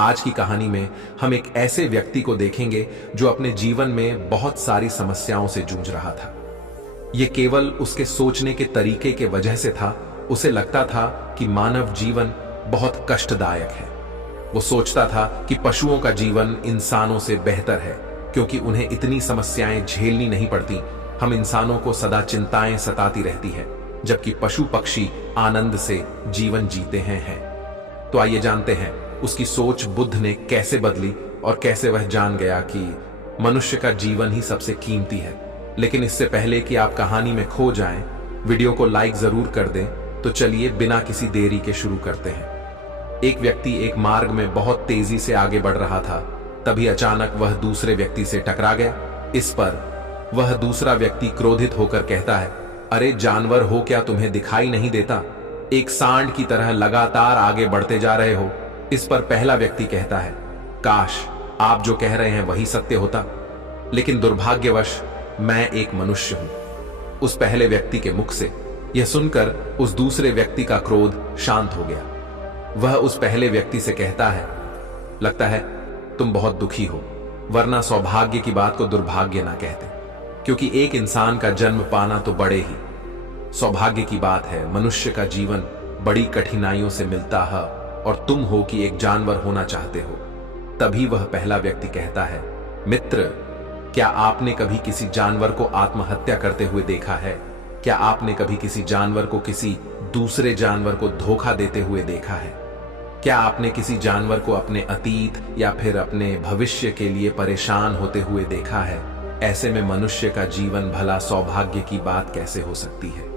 आज की कहानी में हम एक ऐसे व्यक्ति को देखेंगे जो अपने जीवन में बहुत सारी समस्याओं से जूझ रहा था। यह केवल उसके सोचने के तरीके के वजह से था। उसे लगता था कि मानव जीवन बहुत कष्टदायक है। वो सोचता था कि पशुओं का जीवन इंसानों से बेहतर है क्योंकि उन्हें इतनी समस्याएं झेलनी नहीं पड़ती। हम इंसानों को सदा चिंताएं सताती रहती है, जबकि पशु पक्षी आनंद से जीवन जीते हैं। तो आइए जानते हैं उसकी सोच बुद्ध ने कैसे बदली और कैसे वह जान गया कि मनुष्य का जीवन ही सबसे कीमती है। लेकिन इससे पहले कि आप कहानी में खो जाएं, वीडियो को लाइक जरूर कर दें। तो चलिए बिना किसी देरी के शुरू करते हैं। एक व्यक्ति एक मार्ग में बहुत तेजी से आगे बढ़ रहा था। तभी अचानक वह दूसरे व्यक्ति से टकरा गया। इस पर वह दूसरा व्यक्ति क्रोधित होकर कहता है, अरे जानवर हो क्या, तुम्हें दिखाई नहीं देता? एक सांड की तरह लगातार आगे बढ़ते जा रहे हो। इस पर पहला व्यक्ति कहता है, काश आप जो कह रहे हैं वही सत्य होता, लेकिन दुर्भाग्यवश मैं एक मनुष्य हूं। उस पहले व्यक्ति के मुख से यह सुनकर उस दूसरे व्यक्ति का क्रोध शांत हो गया। वह उस पहले व्यक्ति से कहता है, लगता है तुम बहुत दुखी हो, वरना सौभाग्य की बात को दुर्भाग्य ना कहते, क्योंकि एक इंसान का जन्म पाना तो बड़े ही सौभाग्य की बात है। मनुष्य का जीवन बड़ी कठिनाइयों से मिलता है और तुम हो कि एक जानवर होना चाहते हो। तभी वह पहला व्यक्ति कहता है, मित्र, क्या आपने कभी किसी जानवर को आत्महत्या करते हुए देखा है? क्या आपने कभी किसी जानवर को किसी दूसरे जानवर को धोखा देते हुए देखा है? क्या आपने किसी जानवर को अपने अतीत या फिर अपने भविष्य के लिए परेशान होते हुए देखा है? ऐसे में मनुष्य का जीवन भला सौभाग्य की बात कैसे हो सकती है?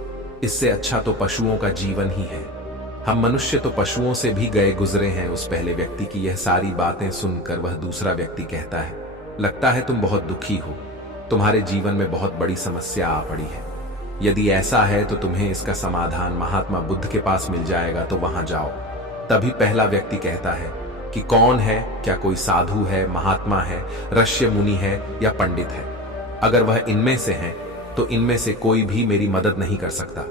इससे अच्छा तो पशुओं का जीवन ही है। हम मनुष्य तो पशुओं से भी गए गुजरे हैं। उस पहले व्यक्ति की यह सारी बातें सुनकर वह दूसरा व्यक्ति कहता है, लगता है तुम बहुत दुखी हो, तुम्हारे जीवन में बहुत बड़ी समस्या आ पड़ी है। यदि ऐसा है तो तुम्हें इसका समाधान महात्मा बुद्ध के पास मिल जाएगा, तो वहां जाओ। तभी पहला व्यक्ति कहता है कि कौन है? क्या कोई साधु है, महात्मा है, ऋषि मुनि है या पंडित है? अगर वह इनमें से है तो इनमें से कोई भी मेरी मदद नहीं कर सकता।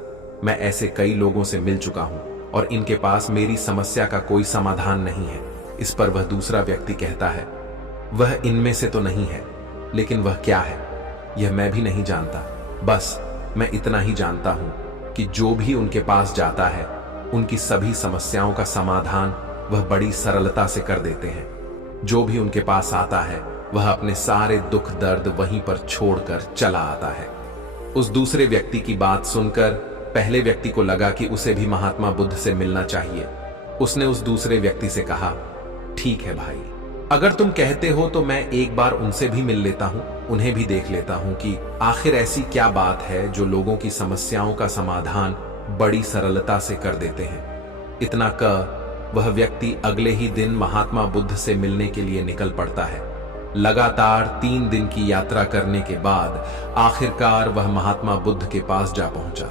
मैं ऐसे कई लोगों से मिल चुका हूं और इनके पास मेरी समस्या का कोई समाधान नहीं है। इस पर वह दूसरा व्यक्ति कहता है, वह इनमें से तो नहीं है, लेकिन वह क्या है यह मैं भी नहीं जानता। बस मैं इतना ही जानता हूं कि जो भी उनके पास जाता है उनकी सभी समस्याओं का समाधान वह बड़ी सरलता से कर देते हैं। जो भी उनके पास आता है वह अपने सारे दुख दर्द वहीं पर छोड़कर चला आता है। उस दूसरे व्यक्ति की बात सुनकर पहले व्यक्ति को लगा कि उसे भी महात्मा बुद्ध से मिलना चाहिए। उसने उस दूसरे व्यक्ति से कहा, ठीक है भाई, अगर तुम कहते हो तो मैं एक बार उनसे भी मिल लेता हूं, उन्हें भी देख लेता हूं कि आखिर ऐसी क्या बात है जो लोगों की समस्याओं का समाधान बड़ी सरलता से कर देते हैं। इतना कह वह व्यक्ति अगले ही दिन महात्मा बुद्ध से मिलने के लिए निकल पड़ता है। लगातार 3 दिन की यात्रा करने के बाद आखिरकार वह महात्मा बुद्ध के पास जा पहुंचा।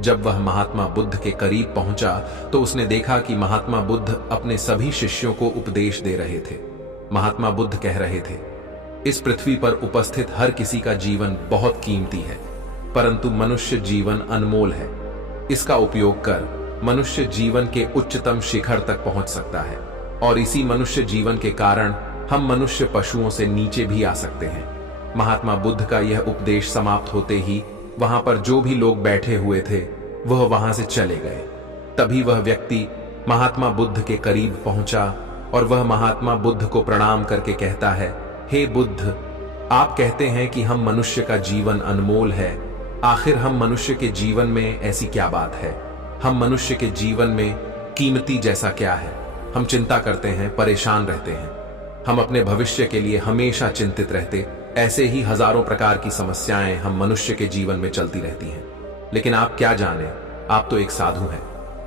जब वह महात्मा बुद्ध के करीब पहुंचा तो उसने देखा कि महात्मा बुद्ध अपने सभी शिष्यों को उपदेश दे रहे थे। महात्मा बुद्ध कह रहे थे, इस पृथ्वी पर उपस्थित हर किसी का जीवन बहुत कीमती है, परंतु मनुष्य जीवन अनमोल है। इसका उपयोग कर मनुष्य जीवन के उच्चतम शिखर तक पहुंच सकता है और इसी मनुष्य जीवन के कारण हम मनुष्य पशुओं से नीचे भी आ सकते हैं। महात्मा बुद्ध का यह उपदेश समाप्त होते ही वहां पर जो भी लोग बैठे हुए थे वह वहां से चले गए। तभी वह व्यक्ति महात्मा बुद्ध के करीब पहुंचा और वह महात्मा बुद्ध को प्रणाम करके कहता है, हे बुद्ध, आप कहते हैं कि हम मनुष्य का जीवन अनमोल है। आखिर हम मनुष्य के जीवन में ऐसी क्या बात है? हम मनुष्य के जीवन में कीमती जैसा क्या है? हम चिंता करते हैं, परेशान रहते हैं, हम अपने भविष्य के लिए हमेशा चिंतित रहते। ऐसे ही हजारों प्रकार की समस्याएं हम मनुष्य के जीवन में चलती रहती हैं। लेकिन आप क्या जाने, आप तो एक साधु हैं।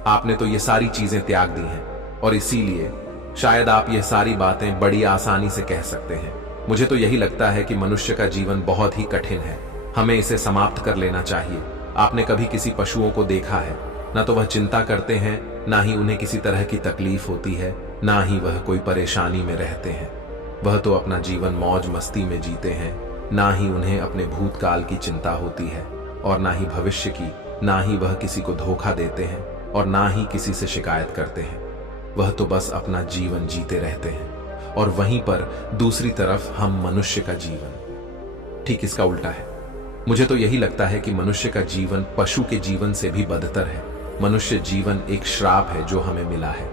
आपने तो ये सारी चीजें त्याग दी हैं और इसीलिए शायद आप ये सारी बातें बड़ी आसानी से कह सकते हैं। मुझे तो यही लगता है कि मनुष्य का जीवन बहुत ही कठिन है, हमें इसे समाप्त कर लेना चाहिए। आपने कभी किसी पशुओं को देखा है? ना तो वह चिंता करते हैं, ना ही उन्हें किसी तरह की तकलीफ होती है, ना ही वह कोई परेशानी में रहते हैं। वह तो अपना जीवन मौज मस्ती में जीते हैं। ना ही उन्हें अपने भूतकाल की चिंता होती है और ना ही भविष्य की। ना ही वह किसी को धोखा देते हैं और ना ही किसी से शिकायत करते हैं। वह तो बस अपना जीवन जीते रहते हैं और वहीं पर दूसरी तरफ हम मनुष्य का जीवन ठीक इसका उल्टा है। मुझे तो यही लगता है कि मनुष्य का जीवन पशु के जीवन से भी बदतर है। मनुष्य जीवन एक श्राप है जो हमें मिला है।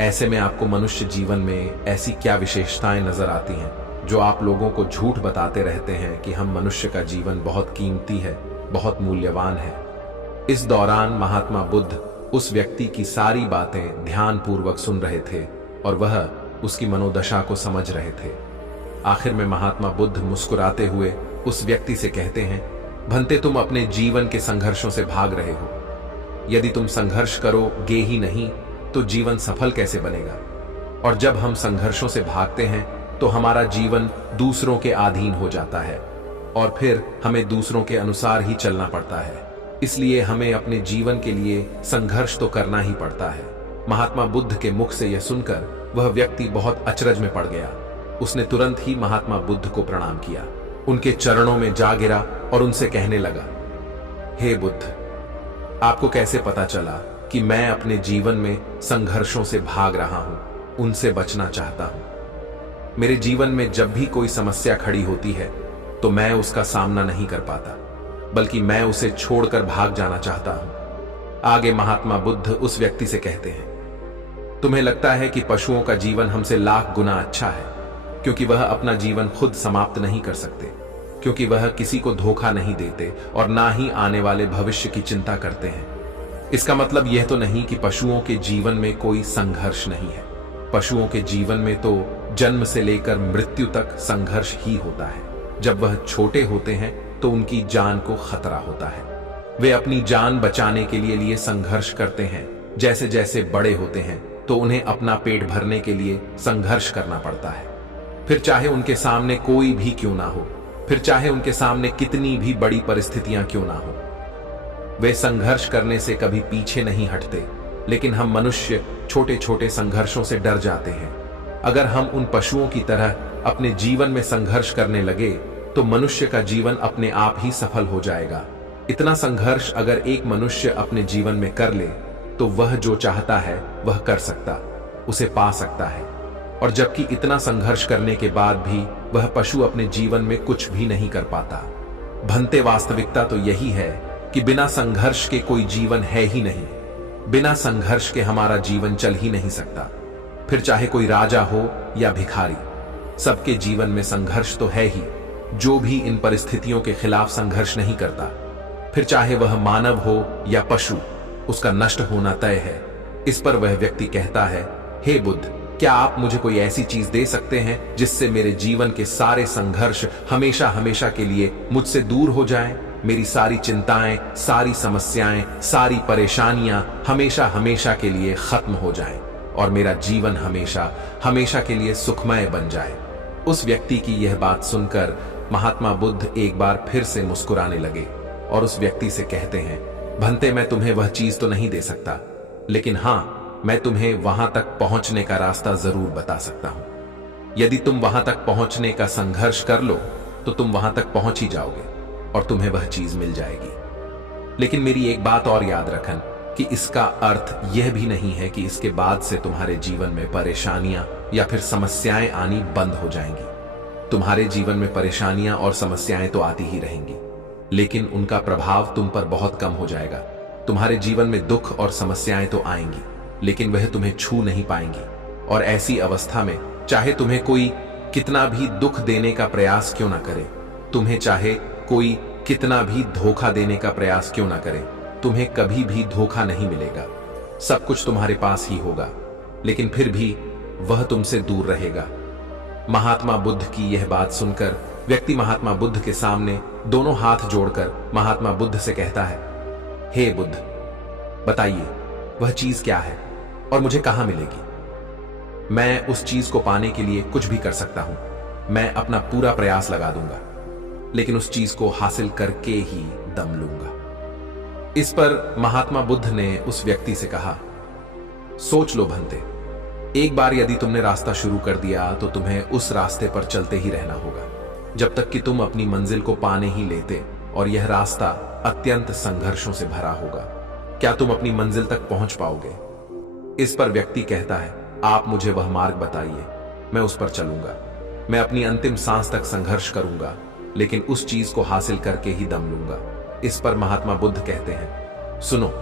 ऐसे में आपको मनुष्य जीवन में ऐसी क्या विशेषताएं नजर आती हैं जो आप लोगों को झूठ बताते रहते हैं कि हम मनुष्य का जीवन बहुत कीमती है, बहुत मूल्यवान है। इस दौरान महात्मा बुद्ध उस व्यक्ति की सारी बातें ध्यानपूर्वक सुन रहे थे और वह उसकी मनोदशा को समझ रहे थे। आखिर में महात्मा बुद्ध मुस्कुराते हुए उस व्यक्ति से कहते हैं, भंते तुम अपने जीवन के संघर्षों से भाग रहे हो। यदि तुम संघर्ष करोगे ही नहीं तो जीवन सफल कैसे बनेगा? और जब हम संघर्षों से भागते हैं तो हमारा जीवन दूसरों के अधीन हो जाता है और फिर हमें दूसरों के अनुसार ही चलना पड़ता है। इसलिए हमें अपने जीवन के लिए संघर्ष तो करना ही पड़ता है। महात्मा बुद्ध के मुख से यह सुनकर वह व्यक्ति बहुत अचरज में पड़ गया। उसने तुरंत ही महात्मा बुद्ध को प्रणाम किया, उनके चरणों में जा गिरा और उनसे कहने लगा, हे बुद्ध, आपको कैसे पता चला कि मैं अपने जीवन में संघर्षों से भाग रहा हूं, उनसे बचना चाहता हूं? मेरे जीवन में जब भी कोई समस्या खड़ी होती है तो मैं उसका सामना नहीं कर पाता, बल्कि मैं उसे छोड़कर भाग जाना चाहता हूं। आगे महात्मा बुद्ध उस व्यक्ति से कहते हैं, तुम्हें लगता है कि पशुओं का जीवन हमसे लाख गुना अच्छा है, क्योंकि वह अपना जीवन खुद समाप्त नहीं कर सकते, क्योंकि वह किसी को धोखा नहीं देते और ना ही आने वाले भविष्य की चिंता करते हैं। इसका मतलब यह तो नहीं कि पशुओं के जीवन में कोई संघर्ष नहीं है। पशुओं के जीवन में तो जन्म से लेकर मृत्यु तक संघर्ष ही होता है। जब वह छोटे होते हैं तो उनकी जान को खतरा होता है। वे अपनी जान बचाने के लिए संघर्ष करते हैं। जैसे जैसे बड़े होते हैं तो उन्हें अपना पेट भरने के लिए संघर्ष करना पड़ता है। फिर चाहे उनके सामने कोई भी क्यों ना हो, फिर चाहे उनके सामने कितनी भी बड़ी परिस्थितियां क्यों ना हो, वे संघर्ष करने से कभी पीछे नहीं हटते। लेकिन हम मनुष्य छोटे छोटे संघर्षों से डर जाते हैं। अगर हम उन पशुओं की तरह अपने जीवन में संघर्ष करने लगे तो मनुष्य का जीवन अपने आप ही सफल हो जाएगा। इतना संघर्ष अगर एक मनुष्य अपने जीवन में कर ले तो वह जो चाहता है वह कर सकता, उसे पा सकता है। और जबकि इतना संघर्ष करने के बाद भी वह पशु अपने जीवन में कुछ भी नहीं कर पाता। भंते वास्तविकता तो यही है कि बिना संघर्ष के कोई जीवन है ही नहीं। बिना संघर्ष के हमारा जीवन चल ही नहीं सकता। फिर चाहे कोई राजा हो या भिखारी, सबके जीवन में संघर्ष तो है ही। जो भी इन परिस्थितियों के खिलाफ संघर्ष नहीं करता, फिर चाहे वह मानव हो या पशु, उसका नष्ट होना तय है। इस पर वह व्यक्ति कहता है, हे बुद्ध, क्या आप मुझे कोई ऐसी चीज दे सकते हैं जिससे मेरे जीवन के सारे संघर्ष हमेशा हमेशा के लिए मुझसे दूर हो जाएं? मेरी सारी चिंताएं, सारी समस्याएं, सारी परेशानियां हमेशा हमेशा के लिए खत्म हो जाएं और मेरा जीवन हमेशा हमेशा के लिए सुखमय बन जाए। उस व्यक्ति की यह बात सुनकर महात्मा बुद्ध एक बार फिर से मुस्कुराने लगे और उस व्यक्ति से कहते हैं, भंते, मैं तुम्हें वह चीज तो नहीं दे सकता, लेकिन हां, मैं तुम्हें वहां तक पहुंचने का रास्ता जरूर बता सकता हूं। यदि तुम वहां तक पहुंचने का संघर्ष कर लो तो तुम वहां तक पहुंच ही जाओगे और तुम्हें वह चीज मिल जाएगी। लेकिन मेरी एक बात और याद रखन कि इसका अर्थ यह भी नहीं है कि इसके बाद से तुम्हारे जीवन में परेशानियां या फिर समस्याएं आनी बंद हो जाएंगी। तुम्हारे जीवन में परेशानियां और समस्याएं तो आती ही रहेंगी, लेकिन उनका प्रभाव तुम पर बहुत कम हो जाएगा। तुम्हारे जीवन में दुख और समस्याएं तो आएंगी, लेकिन वह तुम्हें छू नहीं पाएंगी। और ऐसी अवस्था में चाहे तुम्हें कोई कितना भी दुख देने का प्रयास क्यों ना करे, तुम्हें चाहे कोई कितना भी धोखा देने का प्रयास क्यों ना करे, तुम्हें कभी भी धोखा नहीं मिलेगा। सब कुछ तुम्हारे पास ही होगा, लेकिन फिर भी वह तुमसे दूर रहेगा। महात्मा बुद्ध की यह बात सुनकर व्यक्ति महात्मा बुद्ध के सामने दोनों हाथ जोड़कर महात्मा बुद्ध से कहता है, हे बुद्ध, बताइए वह चीज क्या है और मुझे कहां मिलेगी? मैं उस चीज को पाने के लिए कुछ भी कर सकता हूं। मैं अपना पूरा प्रयास लगा दूंगा, लेकिन उस चीज को हासिल करके ही दम लूंगा। इस पर महात्मा बुद्ध ने उस व्यक्ति से कहा, सोच लो भंते, एक बार यदि तुमने रास्ता शुरू कर दिया तो तुम्हें उस रास्ते पर चलते ही रहना होगा जब तक कि तुम अपनी मंजिल को पाने ही लेते, और यह रास्ता अत्यंत संघर्षों से भरा होगा। क्या तुम अपनी मंजिल तक पहुंच पाओगे? इस पर व्यक्ति कहता है, आप मुझे वह मार्ग बताइए, मैं उस पर चलूंगा। मैं अपनी अंतिम सांस तक संघर्ष करूंगा, लेकिन उस चीज को हासिल करके ही दम लूंगा। इस पर महात्मा बुद्ध कहते हैं, सुनो,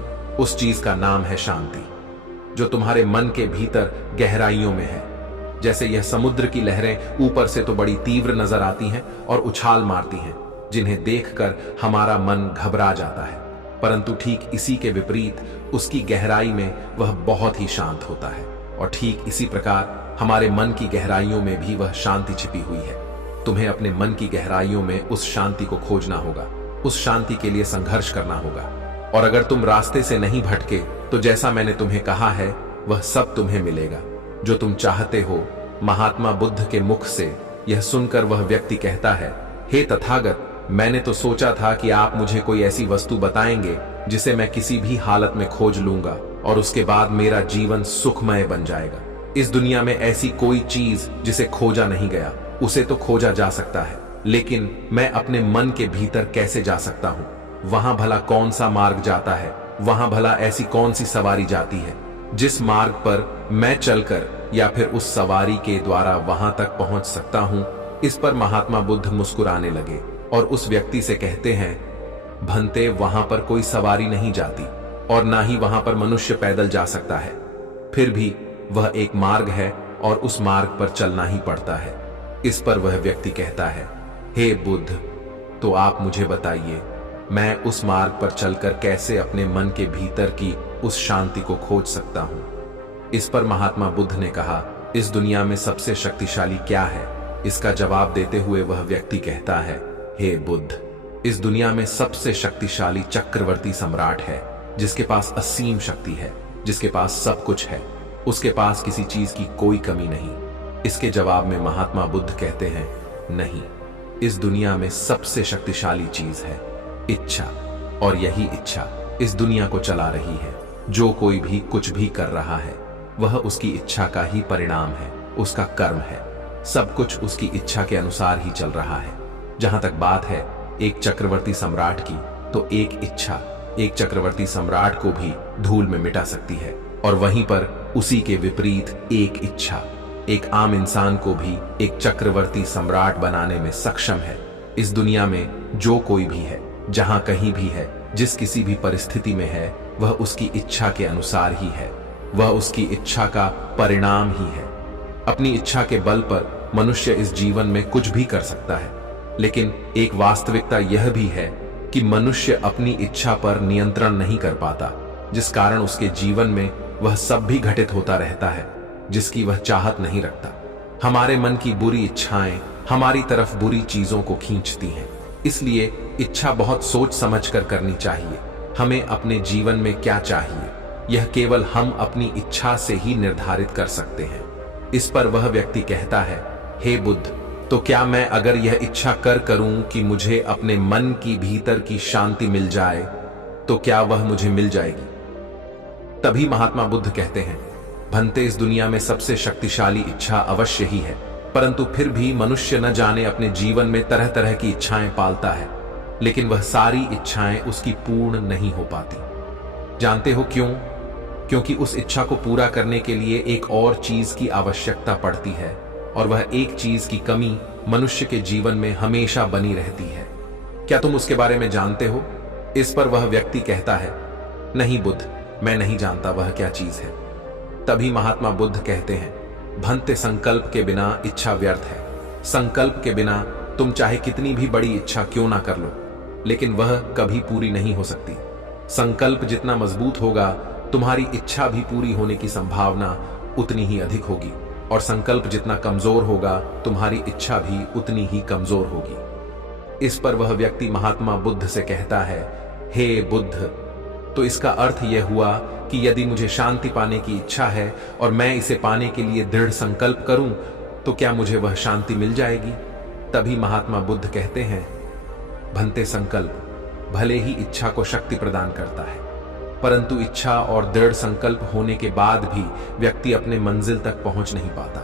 उस चीज का नाम है शांति, जो तुम्हारे मन के भीतर गहराइयों में है। जैसे यह समुद्र की लहरें ऊपर से तो बड़ी तीव्र नजर आती हैं और उछाल मारती हैं, जिन्हें देखकर हमारा मन घबरा जाता है, परंतु ठीक इसी के विपरीत उसकी गहराई में वह बहुत ही शांत होता है। और ठीक इसी प्रकार हमारे मन की गहराइयों में भी वह शांति छिपी हुई है। तुम्हें अपने मन की गहराइयों में उस शांति को खोजना होगा, उस शांति के लिए संघर्ष करना होगा। और अगर तुम रास्ते से नहीं भटके तो जैसा मैंने तुम्हें कहा है वह सब तुम्हें मिलेगा जो तुम चाहते हो। महात्मा बुद्ध के मुख से यह सुनकर वह व्यक्ति कहता है, हे तथागत, मैंने तो सोचा था कि आप मुझे कोई ऐसी वस्तु बताएंगे जिसे मैं किसी भी हालत में खोज लूंगा और उसके बाद मेरा जीवन सुखमय बन जाएगा। इस दुनिया में ऐसी कोई चीज जिसे खोजा नहीं गया, उसे तो खोजा जा सकता है, लेकिन मैं अपने मन के भीतर कैसे जा सकता हूं? वहां भला कौन सा मार्ग जाता है? वहां भला ऐसी कौन सी सवारी जाती है जिस मार्ग पर मैं चलकर या फिर उस सवारी के द्वारा वहां तक पहुंच सकता हूं? इस पर महात्मा बुद्ध मुस्कुराने लगे और उस व्यक्ति से कहते हैं, भंते, वहां पर कोई सवारी नहीं जाती और ना ही वहां पर मनुष्य पैदल जा सकता है। फिर भी वह एक मार्ग है और उस मार्ग पर चलना ही पड़ता है। इस पर वह व्यक्ति कहता है, हे बुद्ध, तो आप मुझे बताइए, मैं उस मार्ग पर चलकर कैसे अपने मन के भीतर की उस शांति को खोज सकता हूं? इस पर महात्मा बुद्ध ने कहा, इस दुनिया में सबसे शक्तिशाली क्या है? इसका जवाब देते हुए वह व्यक्ति कहता है, हे बुद्ध, इस दुनिया में सबसे शक्तिशाली चक्रवर्ती सम्राट है, जिसके पास असीम शक्ति है, जिसके पास सब कुछ है, उसके पास किसी चीज की कोई कमी नहीं। इसके जवाब में महात्मा बुद्ध कहते हैं, नहीं, इस दुनिया में सबसे शक्तिशाली चीज है इच्छा, और यही इच्छा इस दुनिया को चला रही है। जो कोई भी कुछ भी कर रहा है वह उसकी इच्छा का ही परिणाम है, उसका कर्म है। सब कुछ उसकी इच्छा के अनुसार ही चल रहा है। जहां तक बात है एक चक्रवर्ती सम्राट की, तो एक इच्छा एक चक्रवर्ती सम्राट को भी धूल में मिटा सकती है, और वहीं पर उसी के विपरीत एक इच्छा एक आम इंसान को भी एक चक्रवर्ती सम्राट बनाने में सक्षम है। इस दुनिया में जो कोई भी है, जहां कहीं भी है, जिस किसी भी परिस्थिति में है, वह उसकी इच्छा के अनुसार ही है, वह उसकी इच्छा का परिणाम ही है। अपनी इच्छा के बल पर मनुष्य इस जीवन में कुछ भी कर सकता है, लेकिन एक वास्तविकता यह भी है कि मनुष्य अपनी इच्छा पर नियंत्रण नहीं कर पाता, जिस कारण उसके जीवन में वह सब भी घटित होता रहता है जिसकी वह चाहत नहीं रखता। हमारे मन की बुरी इच्छाएं हमारी तरफ बुरी चीजों को खींचती हैं, इसलिए इच्छा बहुत सोच समझ कर करनी चाहिए। हमें अपने जीवन में क्या चाहिए, यह केवल हम अपनी इच्छा से ही निर्धारित कर सकते हैं। इस पर वह व्यक्ति कहता है, हे बुद्ध, तो क्या मैं अगर यह इच्छा करूं कि मुझे अपने मन की भीतर की शांति मिल जाए, तो क्या वह मुझे मिल जाएगी? तभी महात्मा बुद्ध कहते हैं, भंते, इस दुनिया में सबसे शक्तिशाली इच्छा अवश्य ही है, परंतु फिर भी मनुष्य न जाने अपने जीवन में तरह तरह की इच्छाएं पालता है, लेकिन वह सारी इच्छाएं उसकी पूर्ण नहीं हो पाती। जानते हो क्यों? क्योंकि उस इच्छा को पूरा करने के लिए एक और चीज की आवश्यकता पड़ती है, और वह एक चीज की कमी मनुष्य के जीवन में हमेशा बनी रहती है। क्या तुम उसके बारे में जानते हो? इस पर वह व्यक्ति कहता है, नहीं बुद्ध, मैं नहीं जानता वह क्या चीज है। तभी महात्मा बुद्ध कहते हैं, भंते, संकल्प के बिना इच्छा व्यर्थ है। संकल्प के बिना तुम चाहे कितनी भी बड़ी इच्छा क्यों ना कर लो, लेकिन वह कभी पूरी नहीं हो सकती। संकल्प जितना मजबूत होगा, तुम्हारी इच्छा भी पूरी होने की संभावना उतनी ही अधिक होगी, और संकल्प जितना कमजोर होगा, तुम्हारी इच्छा भी उतनी ही कमजोर होगी। इस पर वह व्यक्ति महात्मा बुद्ध से कहता है, हे बुद्ध, तो इसका अर्थ यह हुआ कि यदि मुझे शांति पाने की इच्छा है और मैं इसे पाने के लिए दृढ़ संकल्प करूं, तो क्या मुझे वह शांति मिल जाएगी? तभी महात्मा बुद्ध कहते हैं, भंते, संकल्प भले ही इच्छा को शक्ति प्रदान करता है, परंतु इच्छा और दृढ़ संकल्प होने के बाद भी व्यक्ति अपने मंजिल तक पहुंच नहीं पाता,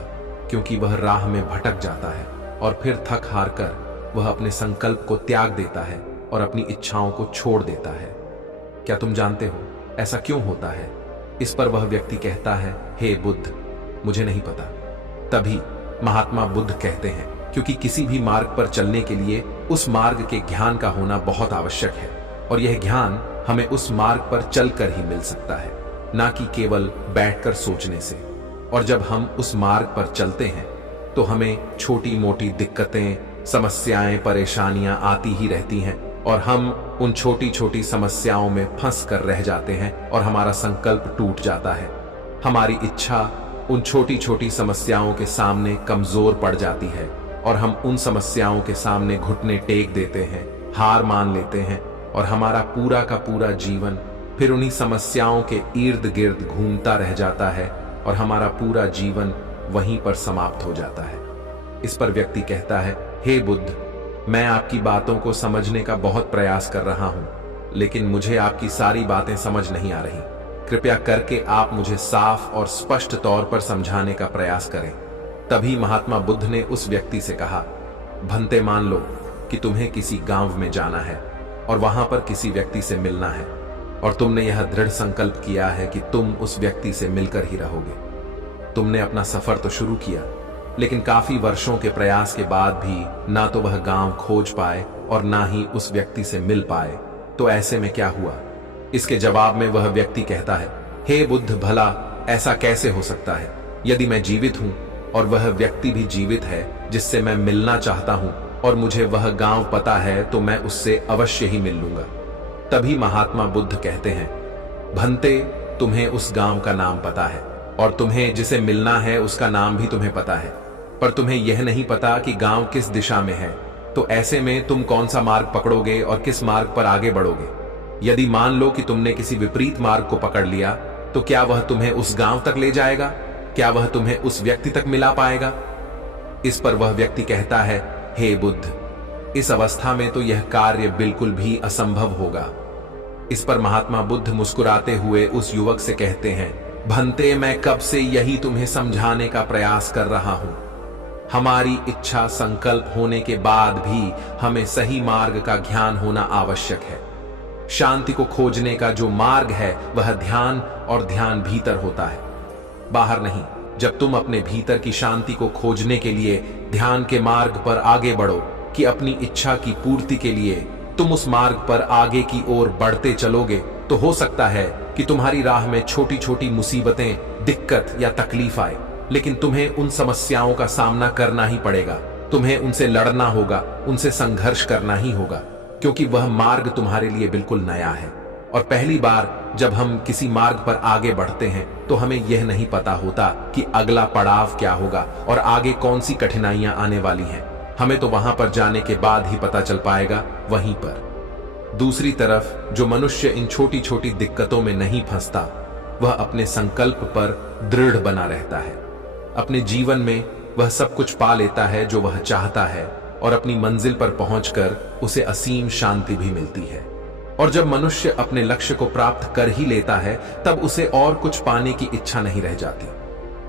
क्योंकि वह राह में भटक जाता है और फिर थक हार कर वह अपने संकल्प को त्याग देता है और अपनी इच्छाओं को छोड़ देता है। क्या तुम जानते हो ऐसा क्यों होता है? इस पर वह व्यक्ति कहता है, हे बुद्ध, मुझे नहीं पता। तभी महात्मा बुद्ध कहते हैं, क्योंकि किसी भी मार्ग पर चलने के लिए उस मार्ग के ज्ञान का होना बहुत आवश्यक है, और यह ज्ञान हमें उस मार्ग पर चलकर ही मिल सकता है, ना कि केवल बैठकर सोचने से। और जब हम उस मार्ग पर चलते हैं तो हमें छोटी मोटी दिक्कतें, समस्याएं, परेशानियां आती ही रहती हैं, और हम उन छोटी छोटी समस्याओं में फंस कर रह जाते हैं और हमारा संकल्प टूट जाता है। हमारी इच्छा उन छोटी छोटी समस्याओं के सामने कमजोर पड़ जाती है और हम उन समस्याओं के सामने घुटने टेक देते हैं, हार मान लेते हैं, और हमारा पूरा का पूरा जीवन फिर उन्हीं समस्याओं के इर्द गिर्द घूमता रह जाता है और हमारा पूरा जीवन वहीं पर समाप्त हो जाता है। इस पर व्यक्ति कहता है, हे बुद्ध, मैं आपकी बातों को समझने का बहुत प्रयास कर रहा हूं, लेकिन मुझे आपकी सारी बातें समझ नहीं आ रही। कृपया करके आप मुझे साफ और स्पष्ट तौर पर समझाने का प्रयास करें। तभी महात्मा बुद्ध ने उस व्यक्ति से कहा, भंते, मान लो कि तुम्हें किसी गांव में जाना है और वहां पर किसी व्यक्ति से मिलना है, और तुमने यह दृढ़ संकल्प किया है कि तुम उस व्यक्ति से मिलकर ही रहोगे। तुमने अपना सफर तो शुरू किया, लेकिन काफी वर्षों के प्रयास के बाद भी ना तो वह गांव खोज पाए और ना ही उस व्यक्ति से मिल पाए। तो ऐसे में क्या हुआ? इसके जवाब में वह व्यक्ति कहता है, हे बुद्ध, भला ऐसा कैसे हो सकता है? यदि मैं जीवित हूं और वह व्यक्ति भी जीवित है जिससे मैं मिलना चाहता हूं, और मुझे वह गांव पता है, तो मैं उससे अवश्य ही मिल लूंगा। तभी महात्मा बुद्ध कहते हैं, भंते, तुम्हें उस गांव का नाम पता है और तुम्हें जिसे मिलना है उसका नाम भी तुम्हें पता है, पर तुम्हें यह नहीं पता कि गांव किस दिशा में है। तो ऐसे में तुम कौन सा मार्ग पकड़ोगे और किस मार्ग पर आगे बढ़ोगे? यदि मान लो कि तुमने किसी विपरीत मार्ग को पकड़ लिया, तो क्या वह तुम्हें उस गांव तक ले जाएगा? क्या वह तुम्हें उस व्यक्ति तक मिला पाएगा? इस पर वह व्यक्ति कहता है, हे बुद्ध, इस अवस्था में तो यह कार्य बिल्कुल भी असंभव होगा। इस पर महात्मा बुद्ध मुस्कुराते हुए उस युवक से कहते हैं, भंते, मैं कब से यही तुम्हें समझाने का प्रयास कर रहा हूं। हमारी इच्छा संकल्प होने के बाद भी हमें सही मार्ग का ज्ञान होना आवश्यक है। शांति को खोजने का जो मार्ग है वह ध्यान, और ध्यान भीतर होता है, बाहर नहीं। जब तुम अपने भीतर की शांति को खोजने के लिए ध्यान के मार्ग पर आगे बढ़ो कि अपनी इच्छा की पूर्ति के लिए तुम उस मार्ग पर आगे की ओर बढ़ते चलोगे, तो हो सकता है कि तुम्हारी राह में छोटी छोटी मुसीबतें, दिक्कत या तकलीफ आए, लेकिन तुम्हें उन समस्याओं का सामना करना ही पड़ेगा। तुम्हें उनसे लड़ना होगा, उनसे संघर्ष करना ही होगा, क्योंकि वह मार्ग तुम्हारे लिए बिल्कुल नया है। और पहली बार जब हम किसी मार्ग पर आगे बढ़ते हैं तो हमें यह नहीं पता होता कि अगला पड़ाव क्या होगा और आगे कौन सी कठिनाइयां आने वाली हैं। हमें तो वहां पर जाने के बाद ही पता चल पाएगा, वहीं पर। दूसरी तरफ जो मनुष्य इन छोटी छोटी दिक्कतों में नहीं फंसता, वह अपने संकल्प पर दृढ़ बना रहता है। अपने जीवन में वह सब कुछ पा लेता है जो वह चाहता है, और अपनी मंजिल पर पहुंचकर उसे असीम शांति भी मिलती है। और जब मनुष्य अपने लक्ष्य को प्राप्त कर ही लेता है, तब उसे और कुछ पाने की इच्छा नहीं रह जाती।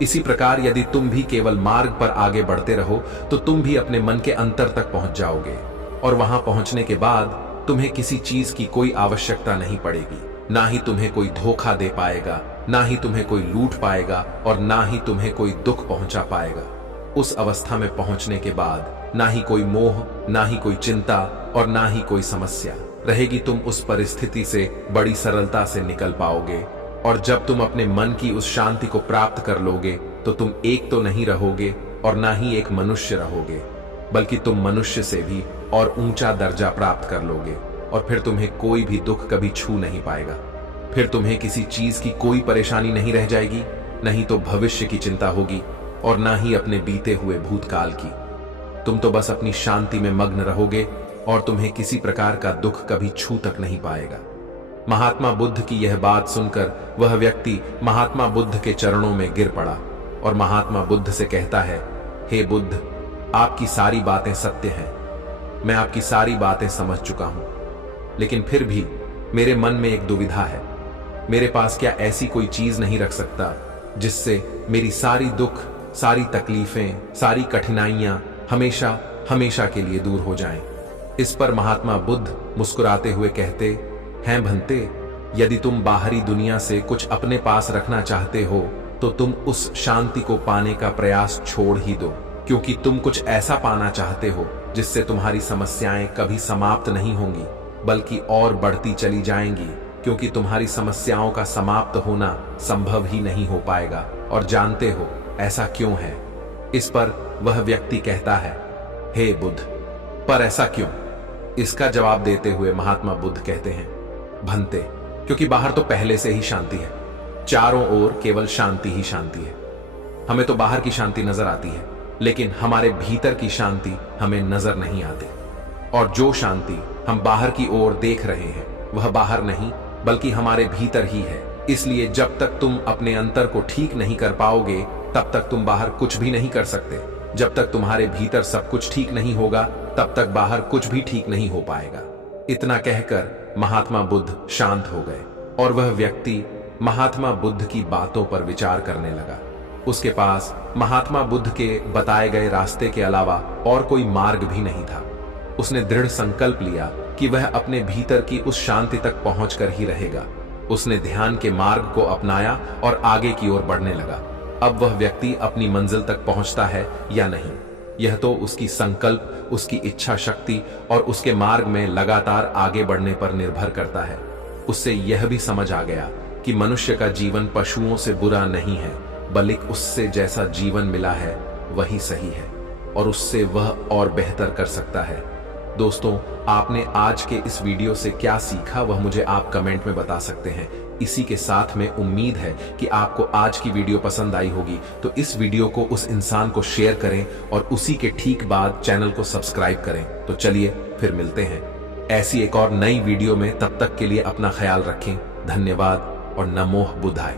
इसी प्रकार यदि तुम भी केवल मार्ग पर आगे बढ़ते रहो, तो तुम भी अपने मन के अंतर तक पहुंच जाओगे, और वहां पहुंचने के बाद तुम्हें किसी चीज की कोई आवश्यकता नहीं पड़ेगी। ना ही तुम्हें कोई धोखा दे पाएगा, ना ही तुम्हें कोई लूट पाएगा, और ना ही तुम्हें कोई दुख पहुंचा पाएगा। उस अवस्था में पहुंचने के बाद ना ही कोई मोह, ना ही कोई चिंता, और ना ही कोई समस्या रहेगी। तुम उस परिस्थिति से बड़ी सरलता से निकल पाओगे, और जब तुम अपने मन की उस शांति को प्राप्त कर लोगे, तो तुम एक तो नहीं रहोगे और ना ही एक मनुष्य रहोगे, बल्कि तुम मनुष्य से भी और ऊंचा दर्जा प्राप्त कर लोगे। और फिर तुम्हें कोई भी दुख कभी छू नहीं पाएगा। फिर तुम्हें किसी चीज की कोई परेशानी नहीं रह जाएगी, नहीं तो भविष्य की चिंता होगी, और ना ही अपने बीते हुए भूतकाल की। तुम तो बस अपनी शांति में मग्न रहोगे, और तुम्हें किसी प्रकार का दुख कभी छू तक नहीं पाएगा। महात्मा बुद्ध की यह बात सुनकर वह व्यक्ति महात्मा बुद्ध के चरणों में गिर पड़ा, और महात्मा बुद्ध से कहता है, हे बुद्ध, आपकी सारी बातें सत्य हैं। मैं आपकी सारी बातें समझ चुका हूं, लेकिन फिर भी मेरे मन में एक दुविधा है। मेरे पास क्या ऐसी कोई चीज नहीं रख सकता जिससे मेरी सारी दुख, सारी तकलीफें, सारी कठिनाइयां हमेशा हमेशा के लिए दूर हो जाएं। इस पर महात्मा बुद्ध मुस्कुराते हुए कहते हैं, भंते, यदि तुम बाहरी दुनिया से कुछ अपने पास रखना चाहते हो तो तुम उस शांति को पाने का प्रयास छोड़ ही दो, क्योंकि तुम कुछ ऐसा पाना चाहते हो जिससे तुम्हारी समस्याएं कभी समाप्त नहीं होंगी बल्कि और बढ़ती चली जाएंगी, क्योंकि तुम्हारी समस्याओं का समाप्त होना संभव ही नहीं हो पाएगा। और जानते हो ऐसा क्यों है? इस पर वह व्यक्ति कहता है, हे बुद्ध, पर ऐसा क्यों? इसका जवाब देते हुए महात्मा बुद्ध कहते हैं, भंते, क्योंकि बाहर तो पहले से ही शांति है, चारों ओर केवल शांति ही शांति है। हमें तो बाहर की शांति नजर आती है, लेकिन हमारे भीतर की शांति हमें नजर नहीं आती। और जो शांति हम बाहर की ओर देख रहे हैं वह बाहर नहीं बल्कि हमारे भीतर ही है। इसलिए जब तक तुम अपने अंतर को ठीक नहीं कर पाओगे तब तक तुम बाहर कुछ भी नहीं कर सकते। जब तक तुम्हारे भीतर सब कुछ ठीक नहीं होगा तब तक बाहर कुछ भी ठीक नहीं हो पाएगा। इतना कहकर महात्मा बुद्ध शांत हो गए और वह व्यक्ति महात्मा बुद्ध की बातों पर विचार करने लगा। उसके पास महात्मा बुद्ध के बताए गए रास्ते के अलावा और कोई मार्ग भी नहीं था। उसने दृढ़ संकल्प लिया कि वह अपने भीतर की उस शांति तक पहुंचकर ही रहेगा। उसने ध्यान के मार्ग को अपनाया और आगे की ओर बढ़ने लगा। अब वह व्यक्ति अपनी मंजिल तक पहुंचता है या नहीं, यह तो उसकी संकल्प, उसकी इच्छा शक्ति और उसके मार्ग में लगातार आगे बढ़ने पर निर्भर करता है। उससे यह भी समझ आ गया कि मनुष्य का जीवन पशुओं से बुरा नहीं है, बल्कि उससे जैसा जीवन मिला है वही सही है और उससे वह और बेहतर कर सकता है। दोस्तों, आपने आज के इस वीडियो से क्या सीखा वह मुझे आप कमेंट में बता सकते हैं। इसी के साथ में उम्मीद है कि आपको आज की वीडियो पसंद आई होगी, तो इस वीडियो को उस इंसान को शेयर करें और उसी के ठीक बाद चैनल को सब्सक्राइब करें। तो चलिए फिर मिलते हैं ऐसी एक और नई वीडियो में। तब तक के लिए अपना ख्याल रखें। धन्यवाद और नमो बुद्धाय।